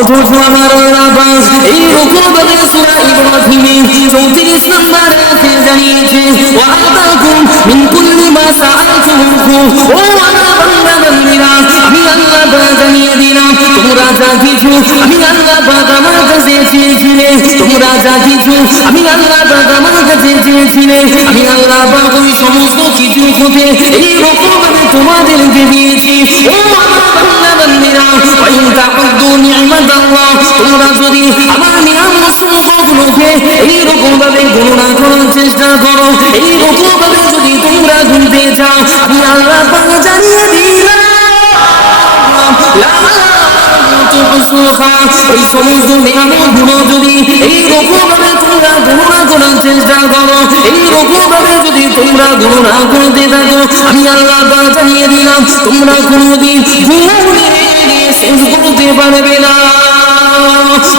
অথচ আমার আল্লাহ এইরকম ভাবে সূরা ইব্রাহিমে 34 নম্বর আয়াতে জানিয়েছে ওয়াআতাকুম মিন কুল্লি মা সাআলতুমুহু। ও আমার বান্দা বান্দীরা, আমি আল্লাহ পাক জানিয়ে দিলাম তোমরা যা কিছু আমি আল্লাহ পাক আমার কাছে চেয়েছিলে, তোমরা যা কিছু আমি আল্লাহ পাক আমার কাছে চেয়েছিলে, আমি আল্লাহ পাক ওই সমস্ত কিছু হতে এইরকম ভাবে তোমাদেরকে দিয়েছি। ও আমার বান্দা বান্দীরা, ওয়াইন তা'উদ্দু নি'মাতাল্লাহ, তোমরা যদি আমার নিয়ামত সমূহগুলোকে এইরকম ভাবে গণনা করার চেষ্টা করো, এইরকম ভাবে যদি তোমরা গুনতে চাও, আমি আল্লাহ পাক জানিয়ে দিলাম ওই সমস্ত নিয়ামতগুলো যদি এইরকম ভাবে তোমরা গণনা করার চেষ্টা করো, এইরকম ভাবে যদি তোমরা গণনা করতে থাকো, আমি আল্লাহ পাক জানিয়ে দিলাম তোমরা কোনোদিন শেষ করতে পারবে না।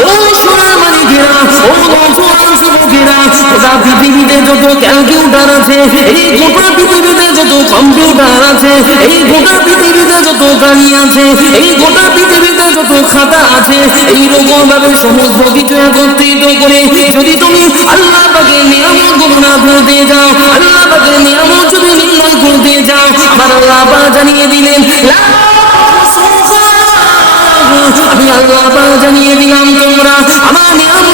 ও সোনার মালিকেরা, ও নওজোয়ান যুবকেরা, গোটা পৃথিবীতে যত ক্যালকুলেটর আছে, এই গোটা পৃথিবীতে যত কম্পিউটার আছে, এই গোটা পৃথিবীতে যত গাড়ি আছে, এই গোটা পৃথিবীতে যত খাতা আছে, এইরকম ভাবে সমস্ত কিছু একত্রিত করে যদি তুমি আল্লাহ পাকের নিয়ামত গণনা করতে যাও, আল্লাহ পাকের নিয়ামত যদি নির্ণয় করতে যাও, আমার আল্লাহ পাক জানিয়ে দিলেন আমি আল্লাহ পাক জানিয়ে দিলাম তোমরা আমার নিয়ামত